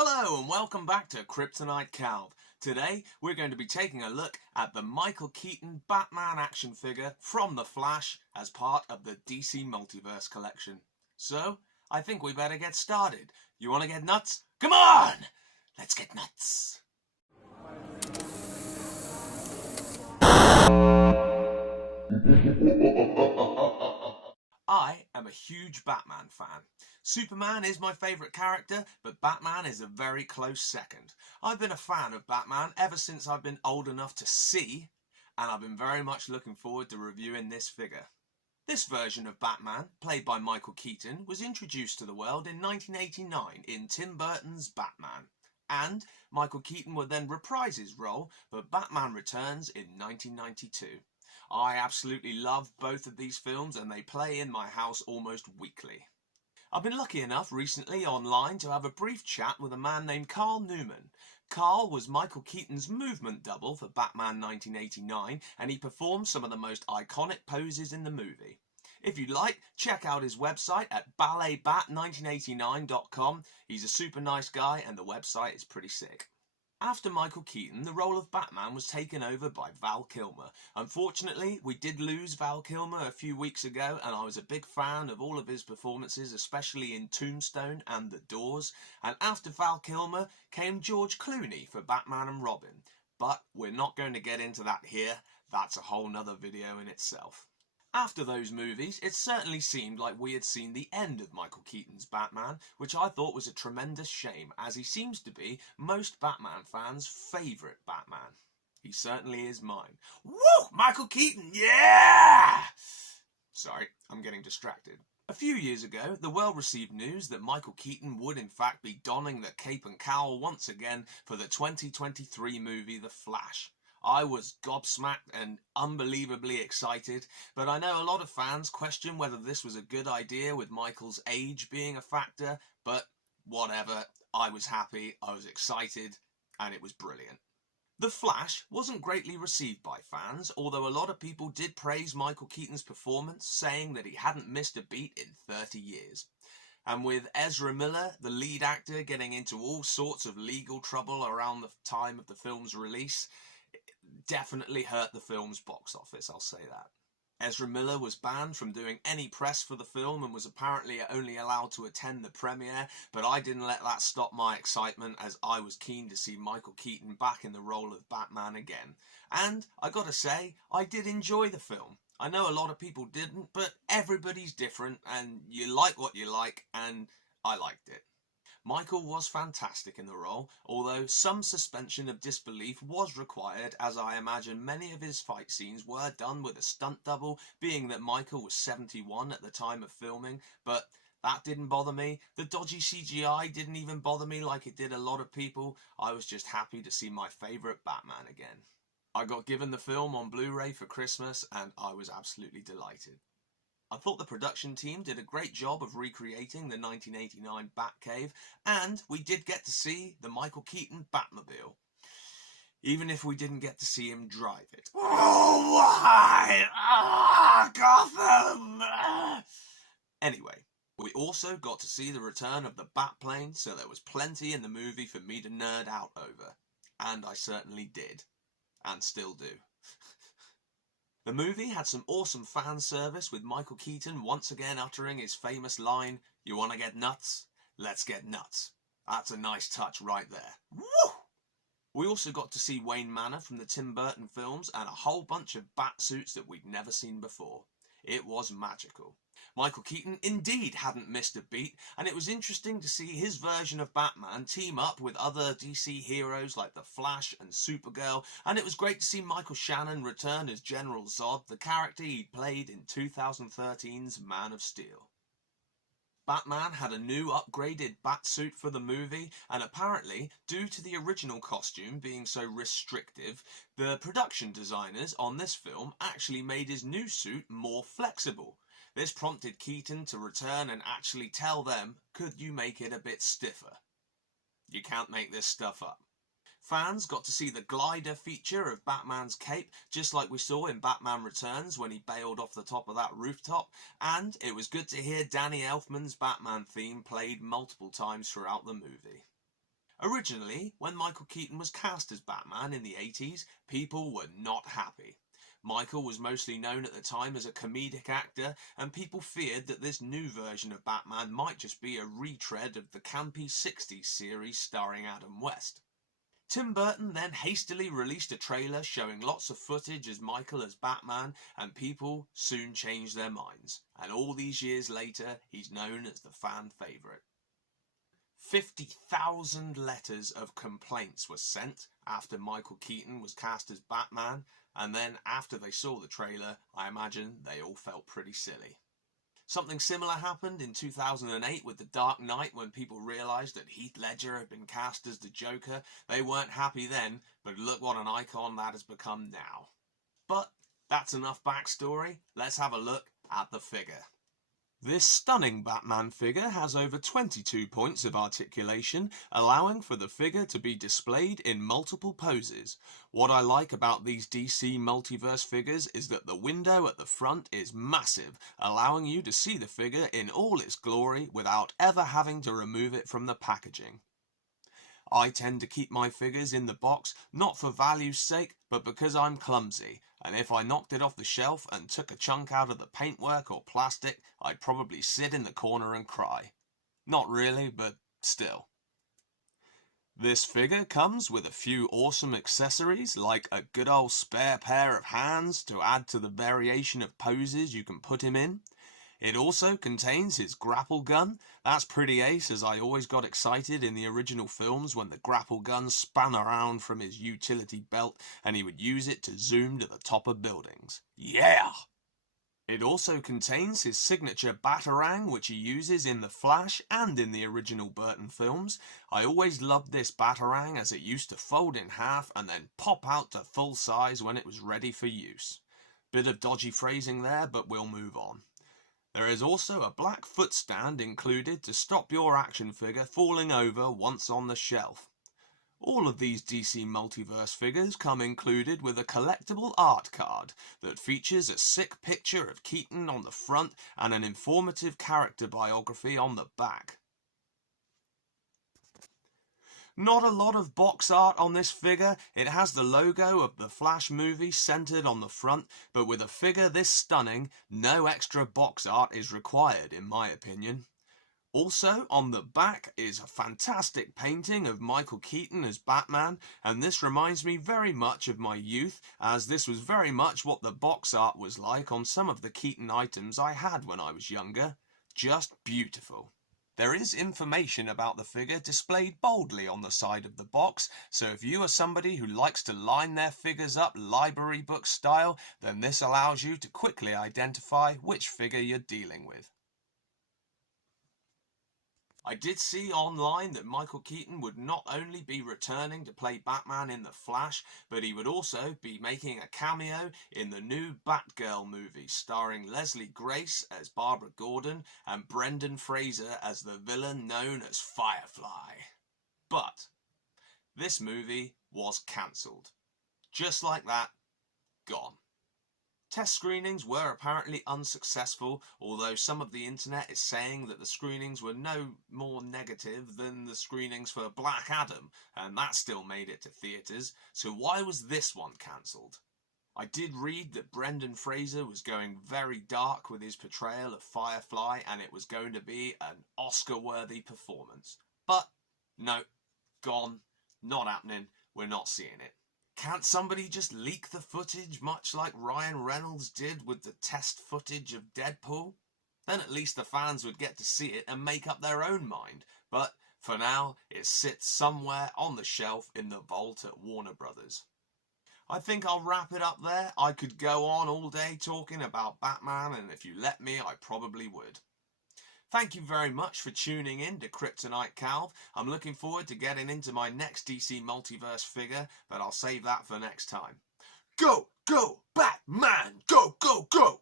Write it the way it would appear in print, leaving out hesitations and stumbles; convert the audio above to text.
Hello and welcome back to Kryptonite-Calv. Today we're going to be taking a look at the Michael Keaton Batman action figure from The Flash as part of the DC Multiverse collection. So, I think we better get started. You want to get nuts? Come on! Let's get nuts! I am a huge Batman fan. Superman is my favourite character, but Batman is a very close second. I've been a fan of Batman ever since I've been old enough to see, and I've been very much looking forward to reviewing this figure. This version of Batman, played by Michael Keaton, was introduced to the world in 1989 in Tim Burton's Batman, and Michael Keaton would then reprise his role for Batman Returns in 1992. I absolutely love both of these films and they play in my house almost weekly. I've been lucky enough recently online to have a brief chat with a man named Carl Newman. Carl was Michael Keaton's movement double for Batman 1989 and he performed some of the most iconic poses in the movie. If you'd like, check out his website at balletbat1989.com. He's a super nice guy and the website is pretty sick. After Michael Keaton, the role of Batman was taken over by Val Kilmer. Unfortunately, we did lose Val Kilmer a few weeks ago, and I was a big fan of all of his performances, especially in Tombstone and The Doors. And after Val Kilmer came George Clooney for Batman and Robin. But we're not going to get into that here. That's a whole nother video in itself. After those movies, it certainly seemed like we had seen the end of Michael Keaton's Batman, which I thought was a tremendous shame, as he seems to be most Batman fans' favourite Batman. He certainly is mine. Woo! Michael Keaton, yeah! Sorry, I'm getting distracted. A few years ago, the world received news that Michael Keaton would in fact be donning the cape and cowl once again for the 2023 movie The Flash. I was gobsmacked and unbelievably excited, but I know a lot of fans question whether this was a good idea with Michael's age being a factor, but whatever, I was happy, I was excited, and it was brilliant. The Flash wasn't greatly received by fans, although a lot of people did praise Michael Keaton's performance, saying that he hadn't missed a beat in 30 years. And with Ezra Miller, the lead actor, getting into all sorts of legal trouble around the time of the film's release, definitely hurt the film's box office, I'll say that. Ezra Miller was banned from doing any press for the film and was apparently only allowed to attend the premiere, but I didn't let that stop my excitement as I was keen to see Michael Keaton back in the role of Batman again. And I gotta say, I did enjoy the film. I know a lot of people didn't, but everybody's different and you like what you like, and I liked it. Michael was fantastic in the role, although some suspension of disbelief was required, as I imagine many of his fight scenes were done with a stunt double, being that Michael was 71 at the time of filming, but that didn't bother me. The dodgy CGI didn't even bother me like it did a lot of people. I was just happy to see my favourite Batman again. I got given the film on Blu-ray for Christmas and I was absolutely delighted. I thought the production team did a great job of recreating the 1989 Batcave, and we did get to see the Michael Keaton Batmobile. Even if we didn't get to see him drive it. Oh, why? Gotham! Anyway, we also got to see the return of the Batplane, so there was plenty in the movie for me to nerd out over. And I certainly did. And still do. The movie had some awesome fan service with Michael Keaton once again uttering his famous line, "You wanna get nuts? Let's get nuts." That's a nice touch right there. Woo! We also got to see Wayne Manor from the Tim Burton films and a whole bunch of bat suits that we'd never seen before. It was magical. Michael Keaton indeed hadn't missed a beat, and it was interesting to see his version of Batman team up with other DC heroes like The Flash and Supergirl, and it was great to see Michael Shannon return as General Zod, the character he'd played in 2013's Man of Steel. Batman had a new upgraded batsuit for the movie, and apparently, due to the original costume being so restrictive, the production designers on this film actually made his new suit more flexible. This prompted Keaton to return and actually tell them, could you make it a bit stiffer? You can't make this stuff up. Fans got to see the glider feature of Batman's cape, just like we saw in Batman Returns when he bailed off the top of that rooftop, and it was good to hear Danny Elfman's Batman theme played multiple times throughout the movie. Originally, when Michael Keaton was cast as Batman in the 80s, people were not happy. Michael was mostly known at the time as a comedic actor, and people feared that this new version of Batman might just be a retread of the campy 60s series starring Adam West. Tim Burton then hastily released a trailer showing lots of footage as Michael as Batman, and people soon changed their minds. And all these years later, he's known as the fan favourite. 50,000 letters of complaints were sent after Michael Keaton was cast as Batman, and then after they saw the trailer, I imagine they all felt pretty silly. Something similar happened in 2008 with The Dark Knight when people realised that Heath Ledger had been cast as the Joker. They weren't happy then, but look what an icon that has become now. But that's enough backstory. Let's have a look at the figure. This stunning Batman figure has over 22 points of articulation, allowing for the figure to be displayed in multiple poses. What I like about these DC Multiverse figures is that the window at the front is massive, allowing you to see the figure in all its glory without ever having to remove it from the packaging. I tend to keep my figures in the box, not for value's sake, but because I'm clumsy, and if I knocked it off the shelf and took a chunk out of the paintwork or plastic, I'd probably sit in the corner and cry. Not really, but still. This figure comes with a few awesome accessories, like a good old spare pair of hands to add to the variation of poses you can put him in. It also contains his grapple gun. That's pretty ace, as I always got excited in the original films when the grapple gun span around from his utility belt and he would use it to zoom to the top of buildings. Yeah! It also contains his signature Batarang, which he uses in The Flash and in the original Burton films. I always loved this Batarang as it used to fold in half and then pop out to full size when it was ready for use. Bit of dodgy phrasing there, but we'll move on. There is also a black foot stand included to stop your action figure falling over once on the shelf. All of these DC Multiverse figures come included with a collectible art card that features a sick picture of Keaton on the front and an informative character biography on the back. Not a lot of box art on this figure. It has the logo of the Flash movie centered on the front, but with a figure this stunning, no extra box art is required in my opinion. Also on the back is a fantastic painting of Michael Keaton as Batman, and this reminds me very much of my youth, as this was very much what the box art was like on some of the Keaton items I had when I was younger. Just beautiful. There is information about the figure displayed boldly on the side of the box, so if you are somebody who likes to line their figures up library book style, then this allows you to quickly identify which figure you're dealing with. I did see online that Michael Keaton would not only be returning to play Batman in The Flash, but he would also be making a cameo in the new Batgirl movie starring Leslie Grace as Barbara Gordon and Brendan Fraser as the villain known as Firefly. But this movie was cancelled. Just like that, gone. Test screenings were apparently unsuccessful, although some of the internet is saying that the screenings were no more negative than the screenings for Black Adam, and that still made it to theatres, so why was this one cancelled? I did read that Brendan Fraser was going very dark with his portrayal of Firefly, and it was going to be an Oscar-worthy performance. But, no, gone, not happening, we're not seeing it. Can't somebody just leak the footage much like Ryan Reynolds did with the test footage of Deadpool? Then at least the fans would get to see it and make up their own mind. But for now, it sits somewhere on the shelf in the vault at Warner Brothers. I think I'll wrap it up there. I could go on all day talking about Batman, and if you let me, I probably would. Thank you very much for tuning in to Kryptonite-Calv. I'm looking forward to getting into my next DC Multiverse figure, but I'll save that for next time. Go, go, Batman! Go, go, go!